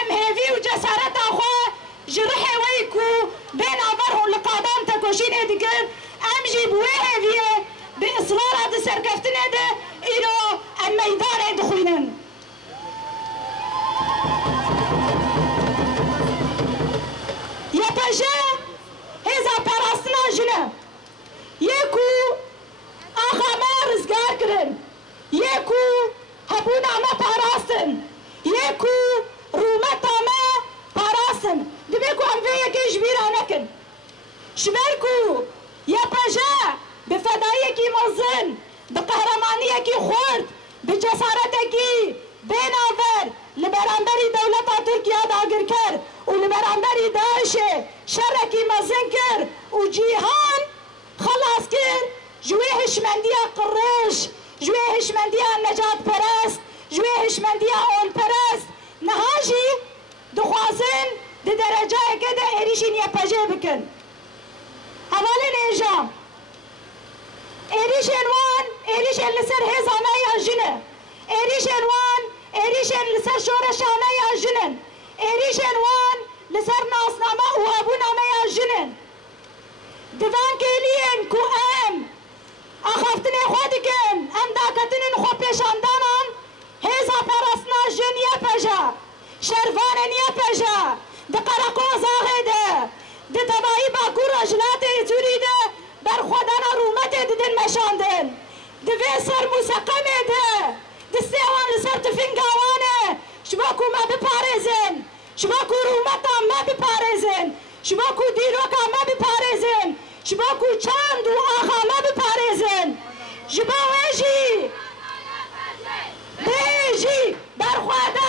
ام هيفي وجس سرخوشین ادگر امجی بوه ویه به اصرار د سرکفتن ده اینو ام میدان دخوینن یا پشه هزا پراستنا جنه یکو آخا ما رزگار کرن یکو هبون اما پاراستن یکو رومت اما پاراستن دبیکو هم وی یکی جبیره نکن شبرکو یا پشه به فدایی کی مزن به قهرمانی کی خورد به جسارت کی بیناور لبرانبری دولت ترکیه داگر کرد و لبرانبری داعش شر کی مزن کرد و جیهان خلاص کرد جوی هشمندی قرش جوی هشمندی نجات پرست جوی هشمندی اون پرست نهاجی دخوازن ده درجه که ده ایریشین یا پجه بکن حوالی نیجام ایریشن وان ایریشن لسر هزانه یا جنه ایریشن وان ایریشن لسر شورشانه یا جنن ایریشن وان لسر ناسنامه و ابونامه یا جنن دوان کلین کو ام اخفتن خودکن ام داکتن خو پیشاندانان هزا پرسنا جن یا پجا شروان یا پجا ده قرقوز آغه ده ده تبایی باکور اجلات ایتوری ده بر خودان رومت ددن مشاندن دوی سر مسقمه ده دستیوان لسر تفنگاوانه شباکو ما بپارزن شباکو رومتا ما بپارزن شباکو دیروکا ما بپارزن شباکو چند و آخا ما بپارزن جبا ویجی بیجی بر خودان